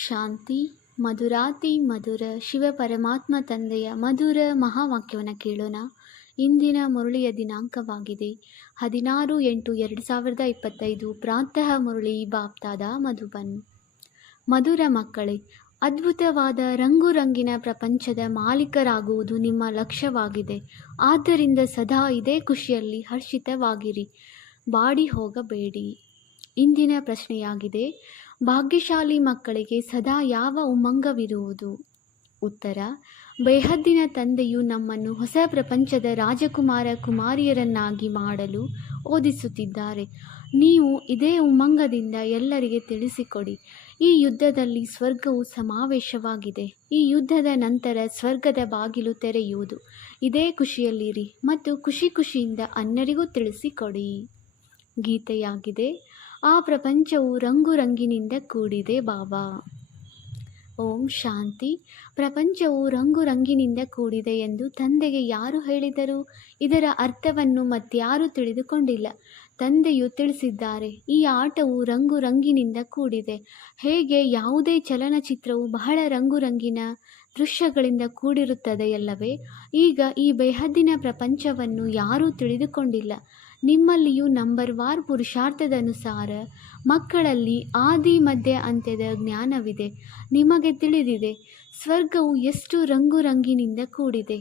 ಶಾಂತಿ. ಮಧುರಾತಿ ಮಧುರ ಶಿವ ಪರಮಾತ್ಮ ತಂದೆಯ ಮಧುರ ಮಹಾವಾಕ್ಯವನ್ನು ಕೇಳೋಣ. ಇಂದಿನ ಮುರಳಿಯ ದಿನಾಂಕವಾಗಿದೆ 16/8/2025. ಪ್ರಾತಃ ಮುರಳಿ ಬಾಪ್ತಾದ ಮಧುಬನ್. ಮಧುರ ಮಕ್ಕಳೇ, ಅದ್ಭುತವಾದ ರಂಗುರಂಗಿನ ಪ್ರಪಂಚದ ಮಾಲೀಕರಾಗುವುದು ನಿಮ್ಮ ಲಕ್ಷ್ಯವಾಗಿದೆ. ಆದ್ದರಿಂದ ಸದಾ ಇದೇ ಖುಷಿಯಲ್ಲಿ ಹರ್ಷಿತವಾಗಿರಿ, ಬಾಡಿ ಹೋಗಬೇಡಿ. ಇಂದಿನ ಪ್ರಶ್ನೆಯಾಗಿದೆ, ಭಾಗ್ಯಶಾಲಿ ಮಕ್ಕಳಿಗೆ ಸದಾ ಯಾವ ಉಮ್ಮಂಗವಿರುವುದು? ಉತ್ತರ: ಬೇಹದ್ದಿನ ತಂದೆಯು ನಮ್ಮನ್ನು ಹೊಸ ಪ್ರಪಂಚದ ರಾಜಕುಮಾರ ಕುಮಾರಿಯರನ್ನಾಗಿ ಮಾಡಲು ಓದಿಸುತ್ತಿದ್ದಾರೆ. ನೀವು ಇದೇ ಉಮ್ಮಂಗದಿಂದ ಎಲ್ಲರಿಗೆ ತಿಳಿಸಿಕೊಡಿ. ಈ ಯುದ್ಧದಲ್ಲಿ ಸ್ವರ್ಗವು ಸಮಾವೇಶವಾಗಿದೆ. ಈ ಯುದ್ಧದ ನಂತರ ಸ್ವರ್ಗದ ಬಾಗಿಲು ತೆರೆಯುವುದು. ಇದೇ ಖುಷಿಯಲ್ಲಿರಿ ಮತ್ತು ಖುಷಿಯಿಂದ ಅನ್ಯರಿಗೂ ತಿಳಿಸಿಕೊಡಿ. ಗೀತೆಯಾಗಿದೆ. ಆ ಪ್ರಪಂಚವು ರಂಗುರಂಗಿನಿಂದ ಕೂಡಿದೆ ಬಾಬಾ. ಓಂ ಶಾಂತಿ. ಪ್ರಪಂಚವು ರಂಗುರಂಗಿನಿಂದ ಕೂಡಿದೆ ಎಂದು ತಂದೆಗೆ ಯಾರು ಹೇಳಿದರು? ಇದರ ಅರ್ಥವನ್ನು ಮತ್ಯಾರೂ ತಿಳಿದುಕೊಂಡಿಲ್ಲ. ತಂದೆಯು ತಿಳಿಸಿದ್ದಾರೆ, ಈ ಆಟವು ರಂಗುರಂಗಿನಿಂದ ಕೂಡಿದೆ. ಹೇಗೆ ಯಾವುದೇ ಚಲನಚಿತ್ರವು ಬಹಳ ರಂಗುರಂಗಿನ ದೃಶ್ಯಗಳಿಂದ ಕೂಡಿರುತ್ತದೆಯಲ್ಲವೇ? ಈಗ ಈ ಬೇಹದ್ದಿನ ಪ್ರಪಂಚವನ್ನು ಯಾರೂ ತಿಳಿದುಕೊಂಡಿಲ್ಲ. ನಿಮ್ಮಲ್ಲಿಯೂ ನಂಬರ್ವಾರ್ ಪುರುಷಾರ್ಥದನುಸಾರ ಮಕ್ಕಳಲ್ಲಿ ಆದಿ ಮಧ್ಯ ಅಂತ್ಯದ ಜ್ಞಾನವಿದೆ. ನಿಮಗೆ ತಿಳಿದಿದೆ ಸ್ವರ್ಗವು ಎಷ್ಟು ರಂಗುರಂಗಿನಿಂದ ಕೂಡಿದೆ,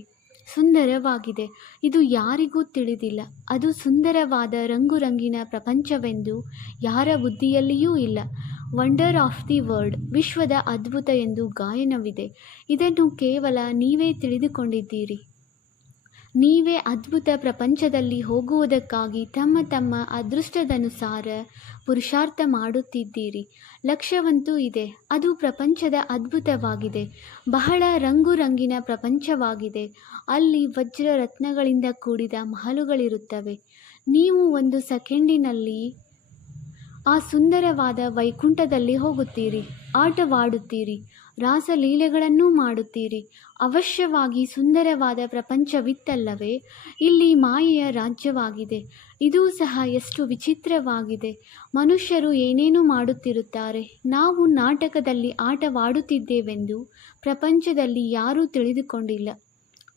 ಸುಂದರವಾಗಿದೆ. ಇದು ಯಾರಿಗೂ ತಿಳಿದಿಲ್ಲ. ಅದು ಸುಂದರವಾದ ರಂಗುರಂಗಿನ ಪ್ರಪಂಚವೆಂದು ಯಾರ ಬುದ್ಧಿಯಲ್ಲಿಯೂ ಇಲ್ಲ. ವಂಡರ್ ಆಫ್ ದಿ ವರ್ಲ್ಡ್, ವಿಶ್ವದ ಅದ್ಭುತ ಎಂದು ಗಾಯನವಿದೆ. ಇದನ್ನು ಕೇವಲ ನೀವೇ ತಿಳಿದುಕೊಂಡಿದ್ದೀರಿ. ನೀವೇ ಅದ್ಭುತ ಪ್ರಪಂಚದಲ್ಲಿ ಹೋಗುವುದಕ್ಕಾಗಿ ತಮ್ಮ ಅದೃಷ್ಟದನುಸಾರ ಪುರುಷಾರ್ಥ ಮಾಡುತ್ತಿದ್ದೀರಿ. ಲಕ್ಷ್ಯವಂತೂ ಇದೆ. ಅದು ಪ್ರಪಂಚದ ಅದ್ಭುತವಾಗಿದೆ. ಬಹಳ ರಂಗುರಂಗಿನ ಪ್ರಪಂಚವಾಗಿದೆ. ಅಲ್ಲಿ ವಜ್ರ ರತ್ನಗಳಿಂದ ಕೂಡಿದ ಮಹಲುಗಳಿರುತ್ತವೆ. ನೀವು 1 ಸೆಕೆಂಡಿನಲ್ಲಿ ಆ ಸುಂದರವಾದ ವೈಕುಂಠದಲ್ಲಿ ಹೋಗುತ್ತೀರಿ, ಆಟವಾಡುತ್ತೀರಿ, ರಾಸಲೀಲೆಗಳನ್ನೂ ಮಾಡುತ್ತೀರಿ. ಅವಶ್ಯವಾಗಿ ಸುಂದರವಾದ ಪ್ರಪಂಚವಿತ್ತಲ್ಲವೇ? ಇಲ್ಲಿ ಮಾಯೆಯ ರಾಜ್ಯವಾಗಿದೆ. ಇದೂ ಸಹ ಎಷ್ಟು ವಿಚಿತ್ರವಾಗಿದೆ. ಮನುಷ್ಯರು ಏನೇನು ಮಾಡುತ್ತಿರುತ್ತಾರೆ. ನಾವು ನಾಟಕದಲ್ಲಿ ಆಟವಾಡುತ್ತಿದ್ದೇವೆಂದು ಪ್ರಪಂಚದಲ್ಲಿ ಯಾರೂ ತಿಳಿದುಕೊಂಡಿಲ್ಲ.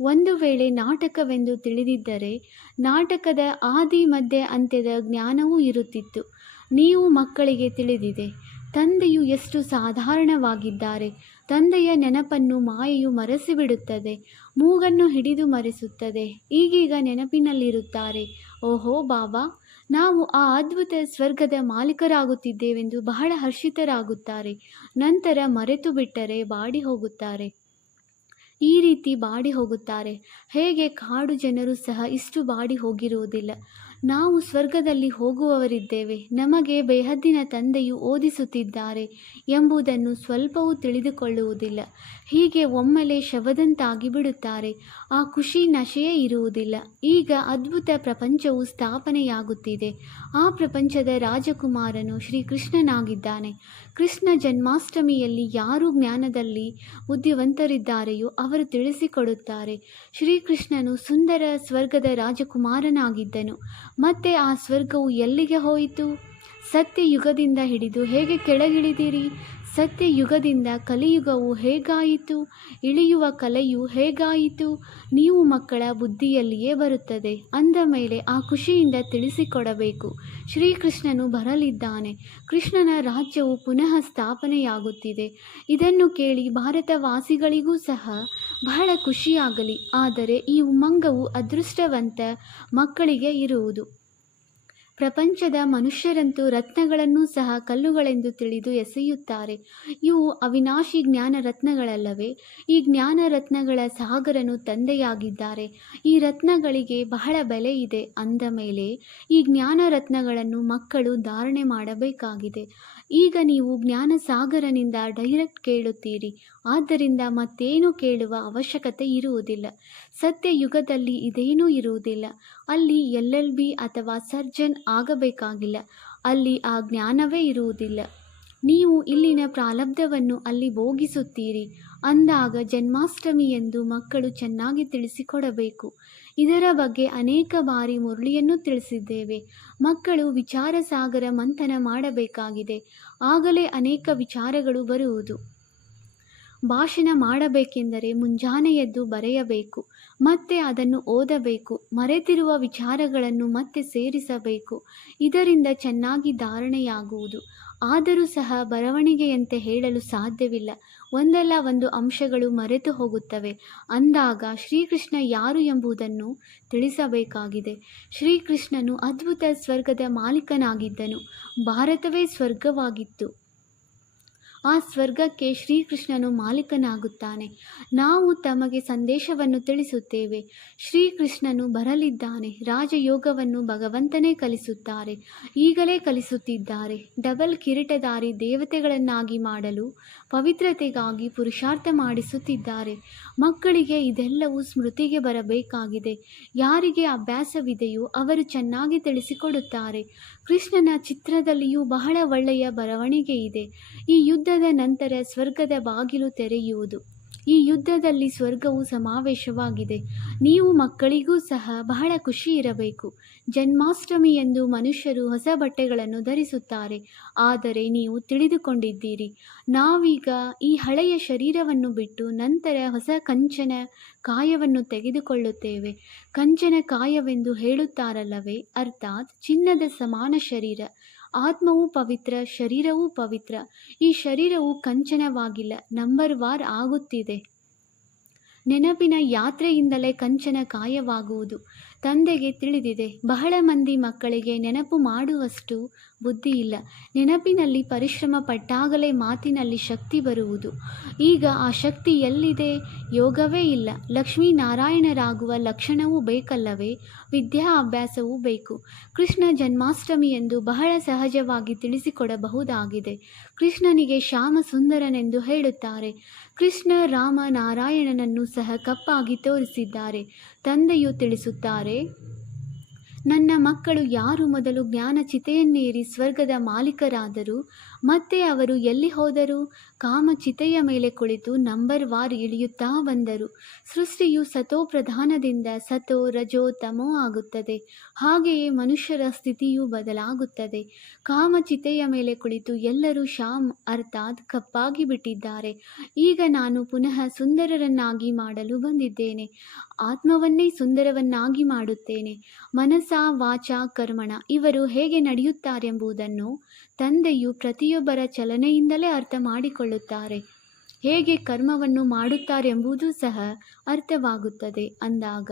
ಒಂದು ವೇಳೆ ನಾಟಕವೆಂದು ತಿಳಿದಿದ್ದರೆ ನಾಟಕದ ಆದಿ ಮಧ್ಯ ಅಂತ್ಯದ ಜ್ಞಾನವೂ ಇರುತ್ತಿತ್ತು. ನೀವು ಮಕ್ಕಳಿಗೆ ತಿಳಿದಿದೆ ತಂದೆಯು ಎಷ್ಟು ಸಾಧಾರಣವಾಗಿದ್ದಾರೆ. ತಂದೆಯ ನೆನಪನ್ನು ಮಾಯೆಯು ಮರೆಸಿಬಿಡುತ್ತದೆ, ಮೂಗನ್ನು ಹಿಡಿದು ಮರೆಸುತ್ತದೆ. ಈಗೀಗ ನೆನಪಿನಲ್ಲಿರುತ್ತಾರೆ. ಓಹೋ ಬಾಬಾ, ನಾವು ಆ ಅದ್ಭುತ ಸ್ವರ್ಗದ ಮಾಲೀಕರಾಗುತ್ತಿದ್ದೇವೆಂದು ಬಹಳ ಹರ್ಷಿತರಾಗುತ್ತಾರೆ. ನಂತರ ಮರೆತು ಬಿಟ್ಟರೆ ಬಾಡಿ ಹೋಗುತ್ತಾರೆ. ಈ ರೀತಿ ಬಾಡಿ ಹೋಗುತ್ತಾರೆ. ಹೇಗೆ ಕಾಡು ಜನರು ಸಹ ಇಷ್ಟು ಬಾಡಿ ಹೋಗಿರುವುದಿಲ್ಲ. ನಾವು ಸ್ವರ್ಗದಲ್ಲಿ ಹೋಗುವವರಿದ್ದೇವೆ. ನಮಗೆ ಬೇಹದ್ದಿನ ತಂದೆಯು ಓದಿಸುತ್ತಿದ್ದಾರೆ ಎಂಬುದನ್ನು ಸ್ವಲ್ಪವೂ ತಿಳಿದುಕೊಳ್ಳುವುದಿಲ್ಲ. ಹೀಗೆ ಒಮ್ಮೆಲೆ ಶವದಂತಾಗಿ ಬಿಡುತ್ತಾರೆ. ಆ ಖುಷಿ ನಶೆಯೇ ಇರುವುದಿಲ್ಲ. ಈಗ ಅದ್ಭುತ ಪ್ರಪಂಚವು ಸ್ಥಾಪನೆಯಾಗುತ್ತಿದೆ. ಆ ಪ್ರಪಂಚದ ರಾಜಕುಮಾರನು ಶ್ರೀಕೃಷ್ಣನಾಗಿದ್ದಾನೆ. ಕೃಷ್ಣ ಜನ್ಮಾಷ್ಟಮಿಯಲ್ಲಿ ಯಾರು ಜ್ಞಾನದಲ್ಲಿ ಬುದ್ಧಿವಂತರಿದ್ದಾರೆಯೋ ಅವರು ತಿಳಿಸಿಕೊಡುತ್ತಾರೆ. ಶ್ರೀಕೃಷ್ಣನು ಸುಂದರ ಸ್ವರ್ಗದ ರಾಜಕುಮಾರನಾಗಿದ್ದನು. ಮತ್ತೆ ಆ ಸ್ವರ್ಗವು ಎಲ್ಲಿಗೆ ಹೋಯಿತು? ಸತ್ಯಯುಗದಿಂದ ಹಿಡಿದು ಹೇಗೆ ಕೆಳಗಿಳಿದಿರಿ? ಸತ್ಯಯುಗದಿಂದ ಕಲಿಯುಗವು ಹೇಗಾಯಿತು? ಇಳಿಯುವ ಕಲೆಯು ಹೇಗಾಯಿತು? ನೀವು ಮಕ್ಕಳ ಬುದ್ಧಿಯಲ್ಲಿಯೇ ಬರುತ್ತದೆ. ಅಂದ ಮೇಲೆ ಆ ಖುಷಿಯಿಂದ ತಿಳಿಸಿಕೊಡಬೇಕು. ಶ್ರೀಕೃಷ್ಣನು ಬರಲಿದ್ದಾನೆ. ಕೃಷ್ಣನ ರಾಜ್ಯವು ಪುನಃ ಸ್ಥಾಪನೆಯಾಗುತ್ತಿದೆ. ಇದನ್ನು ಕೇಳಿ ಭಾರತವಾಸಿಗಳಿಗೂ ಸಹ ಬಹಳ ಖುಷಿಯಾಗಲಿ. ಆದರೆ ಈ ಉಮ್ಮಂಗವು ಅದೃಷ್ಟವಂತ ಮಕ್ಕಳಿಗೆ ಇರುವುದು. ಪ್ರಪಂಚದ ಮನುಷ್ಯರಂತೂ ರತ್ನಗಳನ್ನೂ ಸಹ ಕಲ್ಲುಗಳೆಂದು ತಿಳಿದು ಎಸೆಯುತ್ತಾರೆ. ಇವು ಅವಿನಾಶಿ ಜ್ಞಾನ ರತ್ನಗಳಲ್ಲವೇ? ಈ ಜ್ಞಾನ ರತ್ನಗಳ ಸಾಗರನು ತಂದೆಯಾಗಿದ್ದಾರೆ. ಈ ರತ್ನಗಳಿಗೆ ಬಹಳ ಬೆಲೆ ಇದೆ. ಅಂದ ಮೇಲೆ ಈ ಜ್ಞಾನ ರತ್ನಗಳನ್ನು ಮಕ್ಕಳು ಧಾರಣೆ ಮಾಡಬೇಕಾಗಿದೆ. ಈಗ ನೀವು ಜ್ಞಾನ ಸಾಗರನಿಂದ ಡೈರೆಕ್ಟ್ ಕೇಳುತ್ತೀರಿ. ಆದ್ದರಿಂದ ಮತ್ತೇನು ಕೇಳುವ ಅವಶ್ಯಕತೆ ಇರುವುದಿಲ್ಲ. ಸತ್ಯಯುಗದಲ್ಲಿ ಇದೇನೂ ಇರುವುದಿಲ್ಲ. ಅಲ್ಲಿ LLB ಅಥವಾ ಸರ್ಜನ್ ಆಗಬೇಕಾಗಿಲ್ಲ. ಅಲ್ಲಿ ಆ ಜ್ಞಾನವೇ ಇರುವುದಿಲ್ಲ. ನೀವು ಇಲ್ಲಿನ ಪ್ರಾರಬ್ಧವನ್ನು ಅಲ್ಲಿ ಭೋಗಿಸುತ್ತೀರಿ ಅಂದಾಗ ಜನ್ಮಾಷ್ಟಮಿ ಎಂದು ಮಕ್ಕಳು ಚೆನ್ನಾಗಿ ತಿಳಿಸಿಕೊಡಬೇಕು. ಇದರ ಬಗ್ಗೆ ಅನೇಕ ಬಾರಿ ಮುರಳಿಯನ್ನು ತಿಳಿಸಿದ್ದೇವೆ. ಮಕ್ಕಳು ವಿಚಾರ ಸಾಗರ ಮಂಥನ ಮಾಡಬೇಕಾಗಿದೆ. ಆಗಲೇ ಅನೇಕ ವಿಚಾರಗಳು ಬರುವುದು. ಭಾಷಣ ಮಾಡಬೇಕೆಂದರೆ ಮುಂಜಾನೆ ಎದ್ದು ಬರೆಯಬೇಕು, ಮತ್ತೆ ಅದನ್ನು ಓದಬೇಕು, ಮರೆತಿರುವ ವಿಚಾರಗಳನ್ನು ಮತ್ತೆ ಸೇರಿಸಬೇಕು. ಇದರಿಂದ ಚೆನ್ನಾಗಿ ಧಾರಣೆಯಾಗುವುದು. ಆದರೂ ಸಹ ಬರವಣಿಗೆಯಂತೆ ಹೇಳಲು ಸಾಧ್ಯವಿಲ್ಲ. ಒಂದಲ್ಲ ಒಂದು ಅಂಶಗಳು ಮರೆತು ಹೋಗುತ್ತವೆ. ಅಂದಾಗ ಶ್ರೀಕೃಷ್ಣ ಯಾರು ಎಂಬುದನ್ನು ತಿಳಿಸಬೇಕಾಗಿದೆ. ಶ್ರೀಕೃಷ್ಣನು ಅದ್ಭುತ ಸ್ವರ್ಗದ ಮಾಲೀಕನಾಗಿದ್ದನು. ಭಾರತವೇ ಸ್ವರ್ಗವಾಗಿತ್ತು. ಆ ಸ್ವರ್ಗಕ್ಕೆ ಶ್ರೀಕೃಷ್ಣನು ಮಾಲೀಕನಾಗುತ್ತಾನೆ. ನಾವು ತಮಗೆ ಸಂದೇಶವನ್ನು ತಿಳಿಸುತ್ತೇವೆ. ಶ್ರೀಕೃಷ್ಣನು ಬರಲಿದ್ದಾನೆ. ರಾಜಯೋಗವನ್ನು ಭಗವಂತನೇ ಕಲಿಸುತ್ತಾರೆ. ಈಗಲೇ ಕಲಿಸುತ್ತಿದ್ದಾರೆ. ಡಬಲ್ ಕಿರೀಟಧಾರಿ ದೇವತೆಗಳನ್ನಾಗಿ ಮಾಡಲು ಪವಿತ್ರತೆಗಾಗಿ ಪುರುಷಾರ್ಥ ಮಾಡಿಸುತ್ತಿದ್ದಾರೆ. ಮಕ್ಕಳಿಗೆ ಇದೆಲ್ಲವೂ ಸ್ಮೃತಿಗೆ ಬರಬೇಕಾಗಿದೆ. ಯಾರಿಗೆ ಅಭ್ಯಾಸವಿದೆಯೋ ಅವರು ಚೆನ್ನಾಗಿ ತಿಳಿಸಿಕೊಡುತ್ತಾರೆ. ಕೃಷ್ಣನ ಚಿತ್ರದಲ್ಲಿಯೂ ಬಹಳ ಒಳ್ಳೆಯ ಬರವಣಿಗೆ ಇದೆ. ಈ ಯುದ್ಧದ ನಂತರ ಸ್ವರ್ಗದ ಬಾಗಿಲು ತೆರೆಯುವುದು. ಈ ಯುದ್ಧದಲ್ಲಿ ಸ್ವರ್ಗವು ಸಮಾವೇಶವಾಗಿದೆ. ನೀವು ಮಕ್ಕಳಿಗೂ ಸಹ ಬಹಳ ಖುಷಿ ಇರಬೇಕು. ಜನ್ಮಾಷ್ಟಮಿಯಂದು ಮನುಷ್ಯರು ಹೊಸ ಬಟ್ಟೆಗಳನ್ನು ಧರಿಸುತ್ತಾರೆ. ಆದರೆ ನೀವು ತಿಳಿದುಕೊಂಡಿದ್ದೀರಿ, ನಾವೀಗ ಈ ಹಳೆಯ ಶರೀರವನ್ನು ಬಿಟ್ಟು ನಂತರ ಹೊಸ ಕಂಚನ ಕಾಯವನ್ನು ತೆಗೆದುಕೊಳ್ಳುತ್ತೇವೆ. ಕಂಚನ ಕಾಯವೆಂದು ಹೇಳುತ್ತಾರಲ್ಲವೇ, ಅರ್ಥಾತ್ ಚಿನ್ನದ ಸಮಾನ ಶರೀರ. ಆತ್ಮವೂ ಪವಿತ್ರ, ಶರೀರವೂ ಪವಿತ್ರ. ಈ ಶರೀರವು ಕಂಚನವಾಗಿಲ್ಲ, ನಂಬರ್ ವಾರ್ ಆಗುತ್ತಿದೆ. ನೆನಪಿನ ಯಾತ್ರೆಯಿಂದಲೇ ಕಂಚನ ಕಾಯವಾಗುವುದು. ತಂದೆಗೆ ತಿಳಿದಿದೆ. ಬಹಳ ಮಂದಿ ಮಕ್ಕಳಿಗೆ ನೆನಪು ಮಾಡುವಷ್ಟು ಬುದ್ಧಿ ಇಲ್ಲ. ನೆನಪಿನಲ್ಲಿ ಪರಿಶ್ರಮ ಪಟ್ಟಾಗಲೇ ಮಾತಿನಲ್ಲಿ ಶಕ್ತಿ ಬರುವುದು. ಈಗ ಆ ಶಕ್ತಿ ಎಲ್ಲಿದೆ? ಯೋಗವೇ ಇಲ್ಲ. ಲಕ್ಷ್ಮೀನಾರಾಯಣರಾಗುವ ಲಕ್ಷಣವೂ ಬೇಕಲ್ಲವೇ? ವಿದ್ಯಾಭ್ಯಾಸವೂ ಬೇಕು. ಕೃಷ್ಣ ಜನ್ಮಾಷ್ಟಮಿ ಎಂದು ಬಹಳ ಸಹಜವಾಗಿ ತಿಳಿಸಿಕೊಡಬಹುದಾಗಿದೆ. ಕೃಷ್ಣನಿಗೆ ಶ್ಯಾಮ ಸುಂದರನೆಂದು ಹೇಳುತ್ತಾರೆ. ಕೃಷ್ಣ ರಾಮ ನಾರಾಯಣನನ್ನು ಸಹ ಕಪ್ಪಾಗಿ ತೋರಿಸಿದ್ದಾರೆ. ತಂದೆಯು ತಿಳಿಸುತ್ತಾರೆ, ನನ್ನ ಮಕ್ಕಳು ಯಾರು ಮೊದಲು ಜ್ಞಾನಚಿತೆಯನ್ನೇರಿ ಸ್ವರ್ಗದ ಮಾಲೀಕರಾದರು, ಮತ್ತೆ ಅವರು ಎಲ್ಲಿ ಹೋದರು? ಕಾಮಚಿತೆಯ ಮೇಲೆ ಕುಳಿತು ನಂಬರ್ ವಾರ್ ಇಳಿಯುತ್ತಾ ಬಂದರು. ಸೃಷ್ಟಿಯು ಸತೋ ಪ್ರಧಾನದಿಂದ ಸತೋ ರಜೋ ತಮೋ ಆಗುತ್ತದೆ. ಹಾಗೆಯೇ ಮನುಷ್ಯರ ಸ್ಥಿತಿಯೂ ಬದಲಾಗುತ್ತದೆ. ಕಾಮಚಿತೆಯ ಮೇಲೆ ಕುಳಿತು ಎಲ್ಲರೂ ಶ್ಯಾಮ್ ಅರ್ಥಾತ್ ಕಪ್ಪಾಗಿ ಬಿಟ್ಟಿದ್ದಾರೆ. ಈಗ ನಾನು ಪುನಃ ಸುಂದರರನ್ನಾಗಿ ಮಾಡಲು ಬಂದಿದ್ದೇನೆ. ಆತ್ಮವನ್ನೇ ಸುಂದರವನ್ನಾಗಿ ಮಾಡುತ್ತೇನೆ. ಮನಸ ವಾಚ ಕರ್ಮಣ ಇವರು ಹೇಗೆ ನಡೆಯುತ್ತಾರೆಂಬುದನ್ನು ತಂದೆಯು ಪ್ರತಿಯೊಬ್ಬರ ಚಲನೆಯಿಂದಲೇ ಅರ್ಥ ಮಾಡಿಕೊಳ್ಳುತ್ತಾರೆ. ಹೇಗೆ ಕರ್ಮವನ್ನು ಮಾಡುತ್ತಾರೆಂಬುದು ಸಹ ಅರ್ಥವಾಗುತ್ತದೆ. ಅಂದಾಗ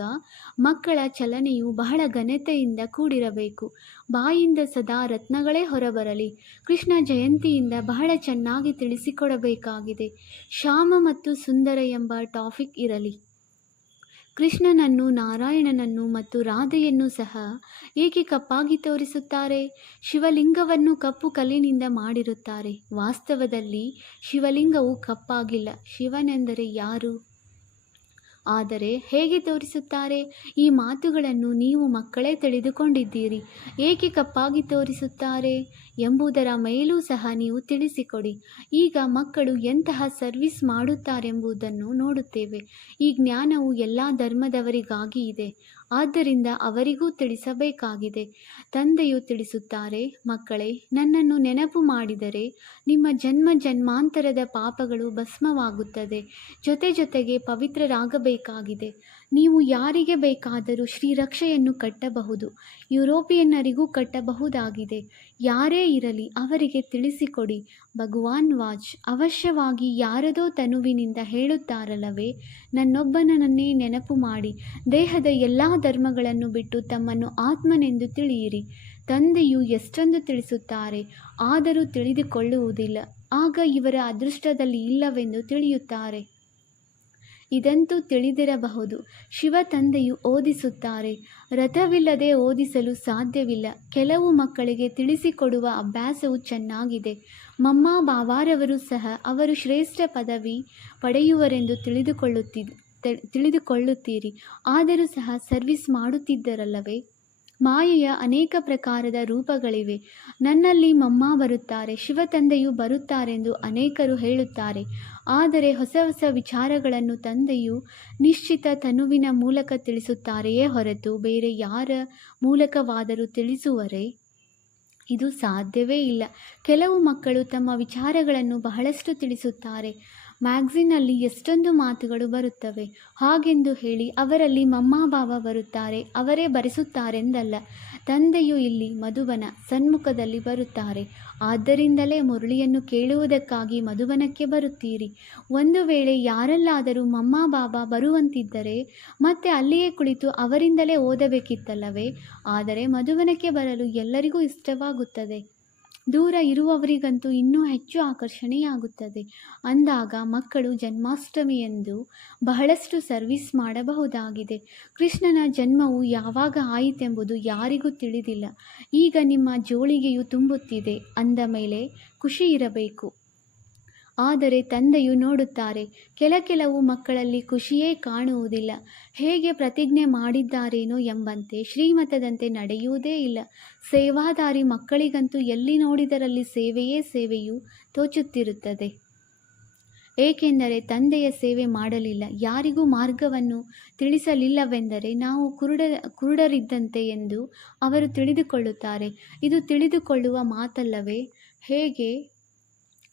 ಮಕ್ಕಳ ಚಲನೆಯು ಬಹಳ ಘನತೆಯಿಂದ ಕೂಡಿರಬೇಕು. ಬಾಯಿಂದ ಸದಾ ರತ್ನಗಳೇ ಹೊರಬರಲಿ. ಕೃಷ್ಣ ಜಯಂತಿಯಿಂದ ಬಹಳ ಚೆನ್ನಾಗಿ ತಿಳಿಸಿಕೊಡಬೇಕಾಗಿದೆ. ಶ್ಯಾಮ ಮತ್ತು ಸುಂದರ ಎಂಬ ಟಾಪಿಕ್ ಇರಲಿ. ಕೃಷ್ಣನನ್ನು, ನಾರಾಯಣನನ್ನು ಮತ್ತು ರಾಧೆಯನ್ನು ಸಹ ಏಕೆ ಕಪ್ಪಾಗಿ ತೋರಿಸುತ್ತಾರೆ? ಶಿವಲಿಂಗವನ್ನು ಕಪ್ಪು ಕಲ್ಲಿನಿಂದ ಮಾಡಿರುತ್ತಾರೆ. ವಾಸ್ತವದಲ್ಲಿ ಶಿವಲಿಂಗವು ಕಪ್ಪಾಗಿಲ್ಲ. ಶಿವನೆಂದರೆ ಯಾರು? ಆದರೆ ಹೇಗೆ ತೋರಿಸುತ್ತಾರೆ? ಈ ಮಾತುಗಳನ್ನು ನೀವು ಮಕ್ಕಳೇ ತಿಳಿದುಕೊಂಡಿದ್ದೀರಿ. ಏಕೆ ಕಪ್ಪಾಗಿ ತೋರಿಸುತ್ತಾರೆ ಎಂಬುದರ ಮೇಲೂ ಸಹ ನೀವು ತಿಳಿಸಿಕೊಡಿ. ಈಗ ಮಕ್ಕಳು ಎಂತಹ ಸರ್ವಿಸ್ ಮಾಡುತ್ತಾರೆಂಬುದನ್ನು ನೋಡುತ್ತೇವೆ. ಈ ಜ್ಞಾನವು ಎಲ್ಲ ಧರ್ಮದವರಿಗಾಗಿ ಇದೆ. ಆದ್ದರಿಂದ ಅವರಿಗೂ ತಿಳಿಸಬೇಕಾಗಿದೆ. ತಂದೆಯು ತಿಳಿಸುತ್ತಾರೆ, ಮಕ್ಕಳೇ, ನನ್ನನ್ನು ನೆನಪು ಮಾಡಿದರೆ ನಿಮ್ಮ ಜನ್ಮ ಜನ್ಮಾಂತರದ ಪಾಪಗಳು ಭಸ್ಮವಾಗುತ್ತದೆ. ಜೊತೆಗೆ ಪವಿತ್ರರಾಗಬೇಕಾಗಿದೆ. ನೀವು ಯಾರಿಗೆ ಬೇಕಾದರೂ ಶ್ರೀರಕ್ಷೆಯನ್ನು ಕಟ್ಟಬಹುದು. ಯುರೋಪಿಯನ್ನರಿಗೂ ಕಟ್ಟಬಹುದಾಗಿದೆ. ಯಾರೇ ಇರಲಿ ಅವರಿಗೆ ತಿಳಿಸಿಕೊಡಿ. ಭಗವಾನ್ ವಾಚ್ ಅವಶ್ಯವಾಗಿ ಯಾರದೋ ತನುವಿನಿಂದ ಹೇಳುತ್ತಾರಲ್ಲವೇ, ನನ್ನೊಬ್ಬನನ್ನೇ ನೆನಪು ಮಾಡಿ ದೇಹದ ಎಲ್ಲ ಧರ್ಮಗಳನ್ನು ಬಿಟ್ಟು ತಮ್ಮನ್ನು ಆತ್ಮನೆಂದು ತಿಳಿಯಿರಿ. ತಂದೆಯು ಎಷ್ಟೊಂದು ತಿಳಿಸುತ್ತಾರೆ, ಆದರೂ ತಿಳಿದುಕೊಳ್ಳುವುದಿಲ್ಲ. ಆಗ ಇವರ ಅದೃಷ್ಟದಲ್ಲಿ ಇಲ್ಲವೆಂದು ತಿಳಿಯುತ್ತಾರೆ. ಇದಂತೂ ತಿಳಿದಿರಬಹುದು. ಶಿವ ತಂದೆಯು ಓದಿಸುತ್ತಾರೆ. ರಥವಿಲ್ಲದೆ ಓದಿಸಲು ಸಾಧ್ಯವಿಲ್ಲ. ಕೆಲವು ಮಕ್ಕಳಿಗೆ ತಿಳಿಸಿಕೊಡುವ ಅಭ್ಯಾಸವು ಚೆನ್ನಾಗಿದೆ. ಮಮ್ಮ ಬಾವಾರವರು ಸಹ ಅವರು ಶ್ರೇಷ್ಠ ಪದವಿ ಪಡೆಯುವರೆಂದು ತಿಳಿದುಕೊಳ್ಳುತ್ತೀರಿ. ಆದರೂ ಸಹ ಸರ್ವಿಸ್ ಮಾಡುತ್ತಿದ್ದರಲ್ಲವೇ? ಮಾಯೆಯ ಅನೇಕ ಪ್ರಕಾರದ ರೂಪಗಳಿವೆ. ನನ್ನಲ್ಲಿ ಮಮ್ಮ ಬರುತ್ತಾರೆ, ಶಿವತಂದೆಯು ಬರುತ್ತಾರೆಂದು ಅನೇಕರು ಹೇಳುತ್ತಾರೆ. ಆದರೆ ಹೊಸ ಹೊಸ ವಿಚಾರಗಳನ್ನು ತಂದೆಯು ನಿಶ್ಚಿತ ತನುವಿನ ಮೂಲಕ ತಿಳಿಸುತ್ತಾರೆಯೇ ಹೊರತು ಬೇರೆ ಯಾರ ಮೂಲಕವಾದರೂ ತಿಳಿಸುವರೇ? ಇದು ಸಾಧ್ಯವೇ ಇಲ್ಲ. ಕೆಲವು ಮಕ್ಕಳು ತಮ್ಮ ವಿಚಾರಗಳನ್ನು ಬಹಳಷ್ಟು ತಿಳಿಸುತ್ತಾರೆ. ಮ್ಯಾಗಝಿನ್ನಲ್ಲಿ ಎಷ್ಟೊಂದು ಮಾತುಗಳು ಬರುತ್ತವೆ. ಹಾಗೆಂದು ಹೇಳಿ ಅವರಲ್ಲಿ ಮಮ್ಮ ಬಾಬಾ ಬರುತ್ತಾರೆ, ಅವರೇ ಬರೆಸುತ್ತಾರೆಂದಲ್ಲ. ತಂದೆಯು ಇಲ್ಲಿ ಮಧುಬನ ಸನ್ಮುಖದಲ್ಲಿ ಬರುತ್ತಾರೆ. ಆದ್ದರಿಂದಲೇ ಮುರಳಿಯನ್ನು ಕೇಳುವುದಕ್ಕಾಗಿ ಮಧುಬನಕ್ಕೆ ಬರುತ್ತೀರಿ. ಒಂದು ವೇಳೆ ಯಾರಲ್ಲಾದರೂ ಮಮ್ಮ ಬಾಬಾ ಬರುವಂತಿದ್ದರೆ ಮತ್ತೆ ಅಲ್ಲಿಯೇ ಕುಳಿತು ಅವರಿಂದಲೇ ಓದಬೇಕಿತ್ತಲ್ಲವೇ? ಆದರೆ ಮಧುಬನಕ್ಕೆ ಬರಲು ಎಲ್ಲರಿಗೂ ಇಷ್ಟವಾಗುತ್ತದೆ. ದೂರ ಇರುವವರಿಗಂತೂ ಇನ್ನೂ ಹೆಚ್ಚು ಆಕರ್ಷಣೆಯಾಗುತ್ತದೆ. ಅಂದಾಗ ಮಕ್ಕಳು ಜನ್ಮಾಷ್ಟಮಿಯಂದು ಬಹಳಷ್ಟು ಸರ್ವಿಸ್ ಮಾಡಬಹುದಾಗಿದೆ. ಕೃಷ್ಣನ ಜನ್ಮವು ಯಾವಾಗ ಆಯಿತೆಂಬುದು ಯಾರಿಗೂ ತಿಳಿದಿಲ್ಲ. ಈಗ ನಿಮ್ಮ ಜೋಳಿಗೆಯು ತುಂಬುತ್ತಿದೆ ಅಂದ ಮೇಲೆ ಖುಷಿ ಇರಬೇಕು. ಆದರೆ ತಂದೆಯು ನೋಡುತ್ತಾರೆ, ಕೆಲವು ಮಕ್ಕಳಲ್ಲಿ ಖುಷಿಯೇ ಕಾಣುವುದಿಲ್ಲ. ಹೇಗೆ ಪ್ರತಿಜ್ಞೆ ಮಾಡಿದ್ದಾರೇನೋ ಎಂಬಂತೆ ಶ್ರೀಮತದಂತೆ ನಡೆಯುವುದೇ ಇಲ್ಲ. ಸೇವಾದಾರಿ ಮಕ್ಕಳಿಗಂತೂ ಎಲ್ಲಿ ನೋಡಿದರಲ್ಲಿ ಸೇವೆಯೇ ಸೇವೆಯು ತೋಚುತ್ತಿರುತ್ತದೆ. ಏಕೆಂದರೆ ತಂದೆಯ ಸೇವೆ ಮಾಡಲಿಲ್ಲ, ಯಾರಿಗೂ ಮಾರ್ಗವನ್ನು ತಿಳಿಸಲಿಲ್ಲವೆಂದರೆ ನಾವು ಕುರುಡರಿದ್ದಂತೆ ಎಂದು ಅವರು ತಿಳಿದುಕೊಳ್ಳುತ್ತಾರೆ. ಇದು ತಿಳಿದುಕೊಳ್ಳುವ ಮಾತಲ್ಲವೇ? ಹೇಗೆ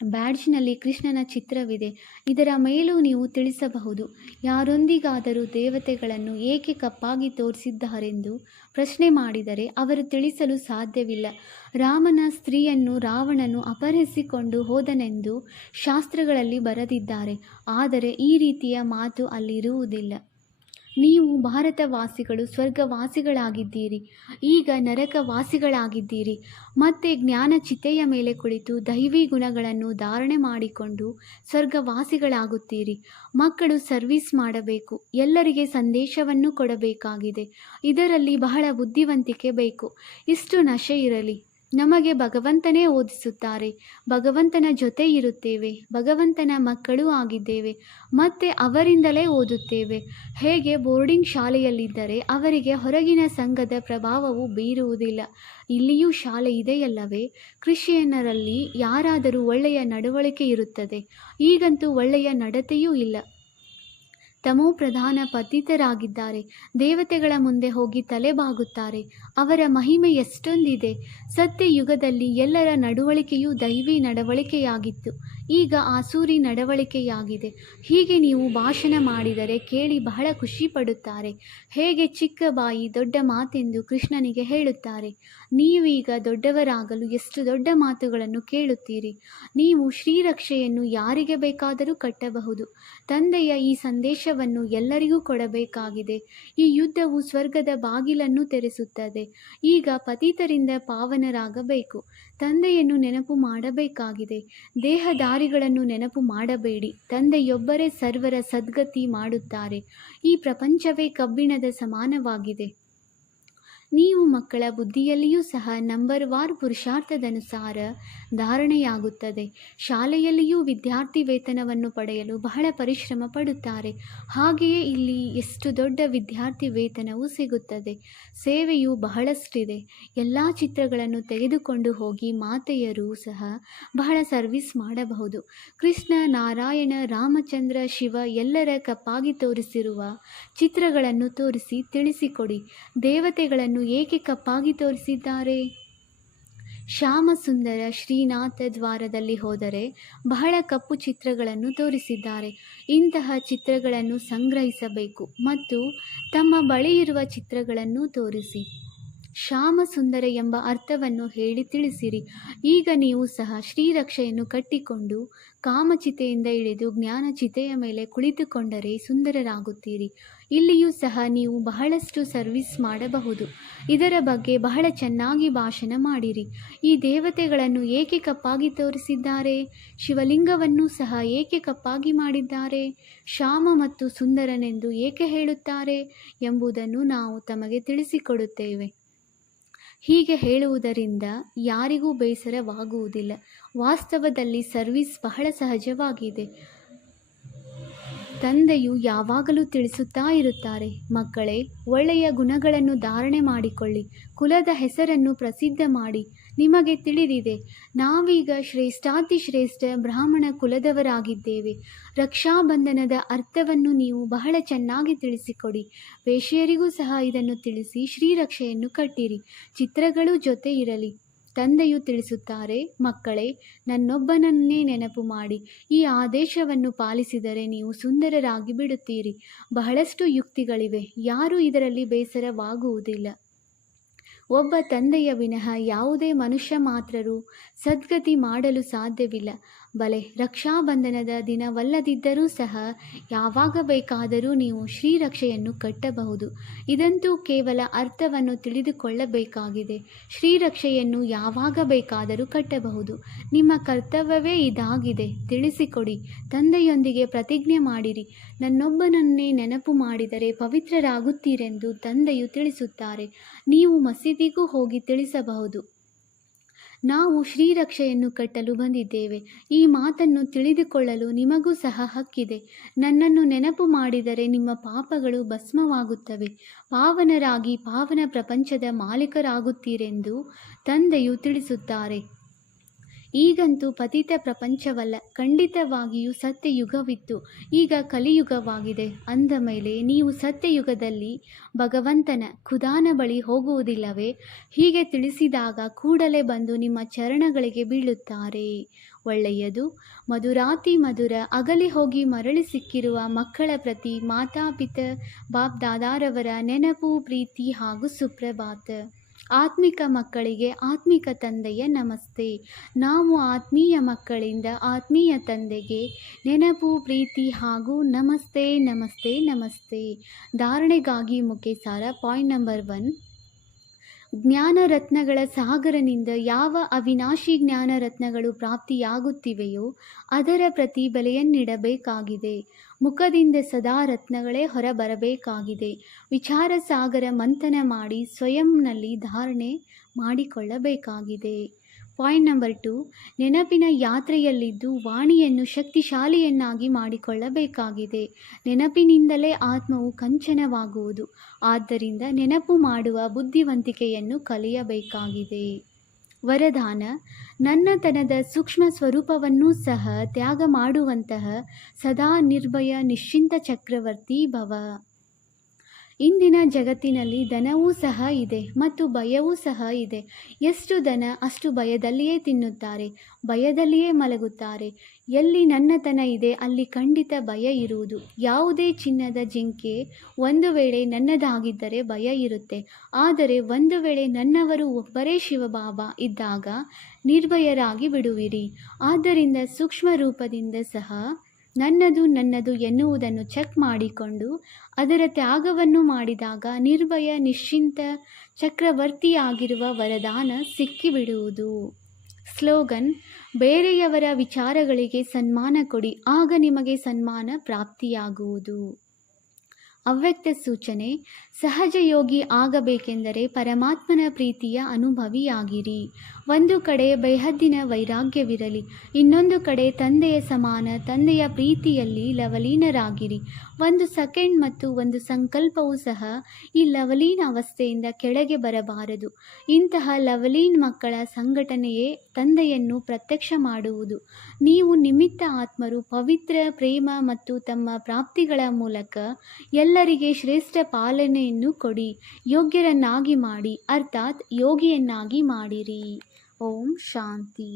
ಬ್ಯಾಡ್ಜ್ನಲ್ಲಿ ಕೃಷ್ಣನ ಚಿತ್ರವಿದೆ, ಇದರ ಮೇಲೂ ನೀವು ತಿಳಿಸಬಹುದು. ಯಾರೊಂದಿಗಾದರೂ ದೇವತೆಗಳನ್ನು ಏಕೆ ಕಪ್ಪಾಗಿ ತೋರಿಸಿದ್ದಾರೆಂದು ಪ್ರಶ್ನೆ ಮಾಡಿದರೆ ಅವರು ತಿಳಿಸಲು ಸಾಧ್ಯವಿಲ್ಲ. ರಾಮನ ಸ್ತ್ರೀಯನ್ನು ರಾವಣನು ಅಪಹರಿಸಿಕೊಂಡು ಹೋದನೆಂದು ಶಾಸ್ತ್ರಗಳಲ್ಲಿ ಬರೆದಿದ್ದಾರೆ. ಆದರೆ ಈ ರೀತಿಯ ಮಾತು ಅಲ್ಲಿರುವುದಿಲ್ಲ. ನೀವು ಭಾರತವಾಸಿಗಳು ಸ್ವರ್ಗವಾಸಿಗಳಾಗಿದ್ದೀರಿ, ಈಗ ನರಕವಾಸಿಗಳಾಗಿದ್ದೀರಿ. ಮತ್ತೆ ಜ್ಞಾನ ಚಿತೆಯ ಮೇಲೆ ಕುಳಿತು ದೈವಿ ಗುಣಗಳನ್ನು ಧಾರಣೆ ಮಾಡಿಕೊಂಡು ಸ್ವರ್ಗವಾಸಿಗಳಾಗುತ್ತೀರಿ. ಮಕ್ಕಳು ಸರ್ವಿಸ್ ಮಾಡಬೇಕು, ಎಲ್ಲರಿಗೆ ಸಂದೇಶವನ್ನು ಕೊಡಬೇಕಾಗಿದೆ. ಇದರಲ್ಲಿ ಬಹಳ ಬುದ್ಧಿವಂತಿಕೆ ಬೇಕು. ಇಷ್ಟು ನಶೆ ಇರಲಿ. ನಮಗೆ ಭಗವಂತನೇ ಓದಿಸುತ್ತಾರೆ, ಭಗವಂತನ ಜೊತೆ ಇರುತ್ತೇವೆ, ಭಗವಂತನ ಮಕ್ಕಳೂ ಆಗಿದ್ದೇವೆ, ಮತ್ತೆ ಅವರಿಂದಲೇ ಓದುತ್ತೇವೆ. ಹೇಗೆ ಬೋರ್ಡಿಂಗ್ ಶಾಲೆಯಲ್ಲಿದ್ದರೆ ಅವರಿಗೆ ಹೊರಗಿನ ಸಂಘದ ಪ್ರಭಾವವು ಬೀರುವುದಿಲ್ಲ, ಇಲ್ಲಿಯೂ ಶಾಲೆ ಇದೆಯಲ್ಲವೇ? ಕ್ರಿಶ್ಚಿಯನ್ನರಲ್ಲಿ ಯಾರಾದರೂ ಒಳ್ಳೆಯ ನಡವಳಿಕೆ ಇರುತ್ತದೆ, ಈಗಂತೂ ಒಳ್ಳೆಯ ನಡತೆಯೂ ಇಲ್ಲ. ತಮೋ ಪ್ರಧಾನ ಪತಿತರಾಗಿದ್ದಾರೆ. ದೇವತೆಗಳ ಮುಂದೆ ಹೋಗಿ ತಲೆಬಾಗುತ್ತಾರೆ. ಅವರ ಮಹಿಮೆ ಎಷ್ಟೊಂದಿದೆ. ಸತ್ಯಯುಗದಲ್ಲಿ ಎಲ್ಲರ ನಡವಳಿಕೆಯೂ ದೈವಿ ನಡವಳಿಕೆಯಾಗಿತ್ತು, ಈಗ ಆಸೂರಿ ನಡವಳಿಕೆಯಾಗಿದೆ. ಹೀಗೆ ನೀವು ಭಾಷಣ ಮಾಡಿದರೆ ಕೇಳಿ ಬಹಳ ಖುಷಿ ಪಡುತ್ತಾರೆ. ಹೇಗೆ ಚಿಕ್ಕ ಬಾಯಿ ದೊಡ್ಡ ಮಾತೆಂದು ಕೃಷ್ಣನಿಗೆ ಹೇಳುತ್ತಾರೆ. ನೀವೀಗ ದೊಡ್ಡವರಾಗಲು ಎಷ್ಟು ದೊಡ್ಡ ಮಾತುಗಳನ್ನು ಕೇಳುತ್ತೀರಿ. ನೀವು ಶ್ರೀರಕ್ಷೆಯನ್ನು ಯಾರಿಗೆ ಬೇಕಾದರೂ ಕಟ್ಟಬಹುದು. ತಂದೆಯ ಈ ಸಂದೇಶವನ್ನು ಎಲ್ಲರಿಗೂ ಕೊಡಬೇಕಾಗಿದೆ. ಈ ಯುದ್ಧವು ಸ್ವರ್ಗದ ಬಾಗಿಲನ್ನು ತೆರೆಸುತ್ತದೆ. ಈಗ ಪತಿತರಿಂದ ಪಾವನರಾಗಬೇಕು. ತಂದೆಯನ್ನು ನೆನಪು ಮಾಡಬೇಕಾಗಿದೆ. ದೇಹದಾರಿಗಳನ್ನು ನೆನಪು ಮಾಡಬೇಡಿ. ತಂದೆಯೊಬ್ಬರೇ ಸರ್ವರ ಸದ್ಗತಿ ಮಾಡುತ್ತಾರೆ. ಈ ಪ್ರಪಂಚವೇ ಕಬ್ಬಿಣದ ಸಮಾನವಾಗಿದೆ. ನೀವು ಮಕ್ಕಳ ಬುದ್ಧಿಯಲ್ಲಿಯೂ ಸಹ ನಂಬರ್ವಾರ್ ಪುರುಷಾರ್ಥದನುಸಾರ ಧಾರಣೆಯಾಗುತ್ತದೆ. ಶಾಲೆಯಲ್ಲಿಯೂ ವಿದ್ಯಾರ್ಥಿ ವೇತನವನ್ನು ಪಡೆಯಲು ಬಹಳ ಪರಿಶ್ರಮ ಪಡುತ್ತಾರೆ. ಹಾಗೆಯೇ ಇಲ್ಲಿ ಎಷ್ಟು ದೊಡ್ಡ ವಿದ್ಯಾರ್ಥಿ ವೇತನವೂ ಸಿಗುತ್ತದೆ. ಸೇವೆಯೂ ಬಹಳಷ್ಟಿದೆ. ಎಲ್ಲ ಚಿತ್ರಗಳನ್ನು ತೆಗೆದುಕೊಂಡು ಹೋಗಿ ಮಾತೆಯರೂ ಸಹ ಬಹಳ ಸರ್ವಿಸ್ ಮಾಡಬಹುದು. ಕೃಷ್ಣ, ನಾರಾಯಣ, ರಾಮಚಂದ್ರ, ಶಿವ ಎಲ್ಲರ ಕಪ್ಪಾಗಿ ತೋರಿಸಿರುವ ಚಿತ್ರಗಳನ್ನು ತೋರಿಸಿ ತಿಳಿಸಿಕೊಡಿ. ದೇವತೆಗಳನ್ನು ಏಕೆ ಕಪ್ಪಾಗಿ ತೋರಿಸಿದ್ದಾರೆ? ಶ್ಯಾಮ ಸುಂದರ ಶ್ರೀನಾಥ ದ್ವಾರದಲ್ಲಿ ಹೋದರೆ ಬಹಳ ಕಪ್ಪು ಚಿತ್ರಗಳನ್ನು ತೋರಿಸಿದ್ದಾರೆ. ಇಂತಹ ಚಿತ್ರಗಳನ್ನು ಸಂಗ್ರಹಿಸಬೇಕು ಮತ್ತು ತಮ್ಮ ಬಳಿ ಇರುವ ಚಿತ್ರಗಳನ್ನು ತೋರಿಸಿ. ಶ್ಯಾಮ ಸುಂದರ ಎಂಬ ಅರ್ಥವನ್ನು ಹೇಳಿ ತಿಳಿಸಿರಿ. ಈಗ ನೀವು ಸಹ ಶ್ರೀರಕ್ಷೆಯನ್ನು ಕಟ್ಟಿಕೊಂಡು ಕಾಮಚಿತೆಯಿಂದ ಇಳಿದು ಜ್ಞಾನಚಿತೆಯ ಮೇಲೆ ಕುಳಿತುಕೊಂಡರೆ ಸುಂದರರಾಗುತ್ತೀರಿ. ಇಲ್ಲಿಯೂ ಸಹ ನೀವು ಬಹಳಷ್ಟು ಸರ್ವಿಸ್ ಮಾಡಬಹುದು. ಇದರ ಬಗ್ಗೆ ಬಹಳ ಚೆನ್ನಾಗಿ ಭಾಷಣ ಮಾಡಿರಿ. ಈ ದೇವತೆಗಳನ್ನು ಏಕೆ ಕಪ್ಪಾಗಿ ತೋರಿಸಿದ್ದಾರೆ? ಶಿವಲಿಂಗವನ್ನು ಸಹ ಏಕೆ ಕಪ್ಪಾಗಿ ಮಾಡಿದ್ದಾರೆ? ಶ್ಯಾಮ ಮತ್ತು ಸುಂದರನೆಂದು ಏಕೆ ಹೇಳುತ್ತಾರೆ ಎಂಬುದನ್ನು ನಾವು ತಮಗೆ ತಿಳಿಸಿಕೊಡುತ್ತೇವೆ. ಹೀಗೆ ಹೇಳುವುದರಿಂದ ಯಾರಿಗೂ ಬೇಸರವಾಗುವುದಿಲ್ಲ. ವಾಸ್ತವದಲ್ಲಿ ಸರ್ವಿಸ್ ಬಹಳ ಸಹಜವಾಗಿದೆ. ತಂದೆಯು ಯಾವಾಗಲೂ ತಿಳಿಸುತ್ತಾ ಇರುತ್ತಾರೆ, ಮಕ್ಕಳೇ, ಒಳ್ಳೆಯ ಗುಣಗಳನ್ನು ಧಾರಣೆ ಮಾಡಿಕೊಳ್ಳಿ, ಕುಲದ ಹೆಸರನ್ನು ಪ್ರಸಿದ್ಧ ಮಾಡಿ. ನಿಮಗೆ ತಿಳಿದಿದೆ, ನಾವೀಗ ಶ್ರೇಷ್ಠಾತಿಶ್ರೇಷ್ಠ ಬ್ರಾಹ್ಮಣ ಕುಲದವರಾಗಿದ್ದೇವೆ. ರಕ್ಷಾಬಂಧನದ ಅರ್ಥವನ್ನು ನೀವು ಬಹಳ ಚೆನ್ನಾಗಿ ತಿಳಿಸಿಕೊಡಿ. ವೇಶ್ಯರಿಗೂ ಸಹ ಇದನ್ನು ತಿಳಿಸಿ ಶ್ರೀರಕ್ಷೆಯನ್ನು ಕಟ್ಟಿರಿ. ಚಿತ್ರಗಳು ಜೊತೆ ಇರಲಿ. ತಂದೆಯು ತಿಳಿಸುತ್ತಾರೆ, ಮಕ್ಕಳೇ, ನನ್ನೊಬ್ಬನನ್ನೇ ನೆನಪು ಮಾಡಿ. ಈ ಆದೇಶವನ್ನು ಪಾಲಿಸಿದರೆ ನೀವು ಸುಂದರರಾಗಿ ಬಿಡುತ್ತೀರಿ. ಬಹಳಷ್ಟು ಯುಕ್ತಿಗಳಿವೆ, ಯಾರೂ ಇದರಲ್ಲಿ ಬೇಸರವಾಗುವುದಿಲ್ಲ. ಒಬ್ಬ ತಂದೆಯ ವಿನಃ ಯಾವುದೇ ಮನುಷ್ಯ ಮಾತ್ರರು ಸದ್ಗತಿ ಮಾಡಲು ಸಾಧ್ಯವಿಲ್ಲ. ಬಲೆ, ರಕ್ಷಾಬಂಧನದ ದಿನವಲ್ಲದಿದ್ದರೂ ಸಹ ಯಾವಾಗ ಬೇಕಾದರೂ ನೀವು ಶ್ರೀರಕ್ಷೆಯನ್ನು ಕಟ್ಟಬಹುದು. ಇದಂತೂ ಕೇವಲ ಅರ್ಥವನ್ನು ತಿಳಿದುಕೊಳ್ಳಬೇಕಾಗಿದೆ. ಶ್ರೀರಕ್ಷೆಯನ್ನು ಯಾವಾಗ ಬೇಕಾದರೂ ಕಟ್ಟಬಹುದು. ನಿಮ್ಮ ಕರ್ತವ್ಯವೇ ಇದಾಗಿದೆ. ತಿಳಿಸಿಕೊಡಿ. ತಂದೆಯೊಂದಿಗೆ ಪ್ರತಿಜ್ಞೆ ಮಾಡಿರಿ. ನನ್ನೊಬ್ಬನನ್ನೇ ನೆನಪು ಮಾಡಿದರೆ ಪವಿತ್ರರಾಗುತ್ತೀರೆಂದು ತಂದೆಯು ತಿಳಿಸುತ್ತಾರೆ. ನೀವು ಮಸೀದಿಗೂ ಹೋಗಿ ತಿಳಿಸಬಹುದು, ನಾವು ಶ್ರೀರಕ್ಷೆಯನ್ನು ಕಟ್ಟಲು ಬಂದಿದ್ದೇವೆ. ಈ ಮಾತನ್ನು ತಿಳಿದುಕೊಳ್ಳಲು ನಿಮಗೂ ಸಹ ಹಕ್ಕಿದೆ. ನನ್ನನ್ನು ನೆನಪು ಮಾಡಿದರೆ ನಿಮ್ಮ ಪಾಪಗಳು ಭಸ್ಮವಾಗುತ್ತವೆ. ಪಾವನರಾಗಿ ಪಾವನ ಪ್ರಪಂಚದ ಮಾಲೀಕರಾಗುತ್ತೀರೆಂದು ತಂದೆಯು ತಿಳಿಸುತ್ತಾರೆ. ಈಗಂತೂ ಪತಿತ ಪ್ರಪಂಚವಲ್ಲ, ಖಂಡಿತವಾಗಿಯೂ ಸತ್ಯಯುಗವಿತ್ತು. ಈಗ ಕಲಿಯುಗವಾಗಿದೆ. ಅಂದ ಮೇಲೆ ನೀವು ಸತ್ಯಯುಗದಲ್ಲಿ ಭಗವಂತನ ಖುದಾನ ಬಳಿ ಹೋಗುವುದಿಲ್ಲವೇ? ಹೀಗೆ ತಿಳಿಸಿದಾಗ ಕೂಡಲೇ ಬಂದು ನಿಮ್ಮ ಚರಣಗಳಿಗೆ ಬೀಳುತ್ತಾರೆ. ಒಳ್ಳೆಯದು. ಮಧುರಾತಿ ಮಧುರ ಅಗಲಿ ಹೋಗಿ ಮರಳಿ ಸಿಕ್ಕಿರುವ ಮಕ್ಕಳ ಪ್ರತಿ ಮಾತಾಪಿತ ಬಾಪ್ ದಾದಾರವರ ನೆನಪು, ಪ್ರೀತಿ ಹಾಗೂ ಸುಪ್ರಭಾತ. ಆತ್ಮಿಕ ಮಕ್ಕಳಿಗೆ ಆತ್ಮಿಕ ತಂದೆಯ ನಮಸ್ತೆ. ನಾವು ಆತ್ಮೀಯ ಮಕ್ಕಳಿಂದ ಆತ್ಮೀಯ ತಂದೆಗೆ ನೆನಪು, ಪ್ರೀತಿ ಹಾಗೂ ನಮಸ್ತೆ ನಮಸ್ತೆ ನಮಸ್ತೆ. ಧಾರಣೆಗಾಗಿ ಮುಖ್ಯ ಸಾರ. Point number 1. ಜ್ಞಾನರತ್ನಗಳ ಸಾಗರನಿಂದ ಯಾವ ಅವಿನಾಶಿ ಜ್ಞಾನರತ್ನಗಳು ಪ್ರಾಪ್ತಿಯಾಗುತ್ತಿವೆಯೋ ಅದರ ಪ್ರತಿ ಬೆಲೆಯನ್ನಿಡಬೇಕಾಗಿದೆ. ಮುಖದಿಂದ ಸದಾ ರತ್ನಗಳೇ ಹೊರಬರಬೇಕಾಗಿದೆ. ವಿಚಾರ ಸಾಗರ ಮಂಥನ ಮಾಡಿ ಸ್ವಯಂನಲ್ಲಿ ಧಾರಣೆ ಮಾಡಿಕೊಳ್ಳಬೇಕಾಗಿದೆ. Point number 2. ನೆನಪಿನ ಯಾತ್ರೆಯಲ್ಲಿದ್ದು ವಾಣಿಯನ್ನು ಶಕ್ತಿಶಾಲಿಯನ್ನಾಗಿ ಮಾಡಿಕೊಳ್ಳಬೇಕಾಗಿದೆ. ನೆನಪಿನಿಂದಲೇ ಆತ್ಮವು ಕಂಚನವಾಗುವುದು. ಆದ್ದರಿಂದ ನೆನಪು ಮಾಡುವ ಬುದ್ಧಿವಂತಿಕೆಯನ್ನು ಕಲಿಯಬೇಕಾಗಿದೆ. ವರದಾನ: ನನ್ನತನದ ಸೂಕ್ಷ್ಮ ಸ್ವರೂಪವನ್ನೂ ಸಹ ತ್ಯಾಗ ಮಾಡುವಂತಹ ಸದಾ ನಿರ್ಭಯ ನಿಶ್ಚಿಂತ ಚಕ್ರವರ್ತಿ ಭವ. ಇಂದಿನ ಜಗತ್ತಿನಲ್ಲಿ ಧನವೂ ಸಹ ಇದೆ ಮತ್ತು ಭಯವೂ ಸಹ ಇದೆ. ಎಷ್ಟು ಧನ ಅಷ್ಟು ಭಯದಲ್ಲಿಯೇ ತಿನ್ನುತ್ತಾರೆ, ಭಯದಲ್ಲಿಯೇ ಮಲಗುತ್ತಾರೆ. ಎಲ್ಲಿ ನನ್ನತನ ಇದೆ ಅಲ್ಲಿ ಖಂಡಿತ ಭಯ ಇರುವುದು. ಯಾವುದೇ ಚಿನ್ನದ ಜಿಂಕೆ ಒಂದು ವೇಳೆ ನನ್ನದಾಗಿದ್ದರೆ ಭಯ ಇರುತ್ತೆ. ಆದರೆ ಒಂದು ವೇಳೆ ನನ್ನವರು ಒಬ್ಬರೇ ಶಿವಬಾಬಾ ಇದ್ದಾಗ ನಿರ್ಭಯರಾಗಿ ಬಿಡುವಿರಿ. ಆದ್ದರಿಂದ ಸೂಕ್ಷ್ಮ ರೂಪದಿಂದ ಸಹ ನನ್ನದು ನನ್ನದು ಎನ್ನುವುದನ್ನು ಚೆಕ್ ಮಾಡಿಕೊಂಡು ಅದರ ತ್ಯಾಗವನ್ನು ಮಾಡಿದಾಗ ನಿರ್ಭಯ ನಿಶ್ಚಿಂತ ಚಕ್ರವರ್ತಿಯಾಗಿರುವ ವರದಾನ ಸಿಕ್ಕಿಬಿಡುವುದು. ಸ್ಲೋಗನ್: ಬೇರೆಯವರ ವಿಚಾರಗಳಿಗೆ ಸನ್ಮಾನ ಕೊಡಿ, ಆಗ ನಿಮಗೆ ಸನ್ಮಾನ ಪ್ರಾಪ್ತಿಯಾಗುವುದು. ಅವ್ಯಕ್ತ ಸೂಚನೆ: ಸಹಜ ಯೋಗಿ ಆಗಬೇಕೆಂದರೆ ಪರಮಾತ್ಮನ ಪ್ರೀತಿಯ ಅನುಭವಿಯಾಗಿರಿ. ಒಂದು ಕಡೆ ಬೇಹದ್ದಿನ ವೈರಾಗ್ಯವಿರಲಿ, ಇನ್ನೊಂದು ಕಡೆ ತಂದೆಯ ಸಮಾನ ತಂದೆಯ ಪ್ರೀತಿಯಲ್ಲಿ ಲವಲೀನರಾಗಿರಿ. ಒಂದು ಸೆಕೆಂಡ್ ಮತ್ತು ಒಂದು ಸಂಕಲ್ಪವೂ ಸಹ ಈ ಲವಲೀನ ಅವಸ್ಥೆಯಿಂದ ಕೆಳಗೆ ಬರಬಾರದು. ಇಂತಹ ಲವಲೀನ್ ಮಕ್ಕಳ ಸಂಘಟನೆಯೇ ತಂದೆಯನ್ನು ಪ್ರತ್ಯಕ್ಷ ಮಾಡುವುದು. ನೀವು ನಿಮಿತ್ತ ಆತ್ಮರು ಪವಿತ್ರ ಪ್ರೇಮ ಮತ್ತು ತಮ್ಮ ಪ್ರಾಪ್ತಿಗಳ ಮೂಲಕ ಎಲ್ಲರಿಗೆ ಶ್ರೇಷ್ಠ ಪಾಲನೆಯನ್ನು ಕೊಡಿ, ಯೋಗ್ಯರನ್ನಾಗಿ ಮಾಡಿ, ಅರ್ಥಾತ್ ಯೋಗಿಯನ್ನಾಗಿ ಮಾಡಿರಿ. ಓಂ ಶಾಂತಿ.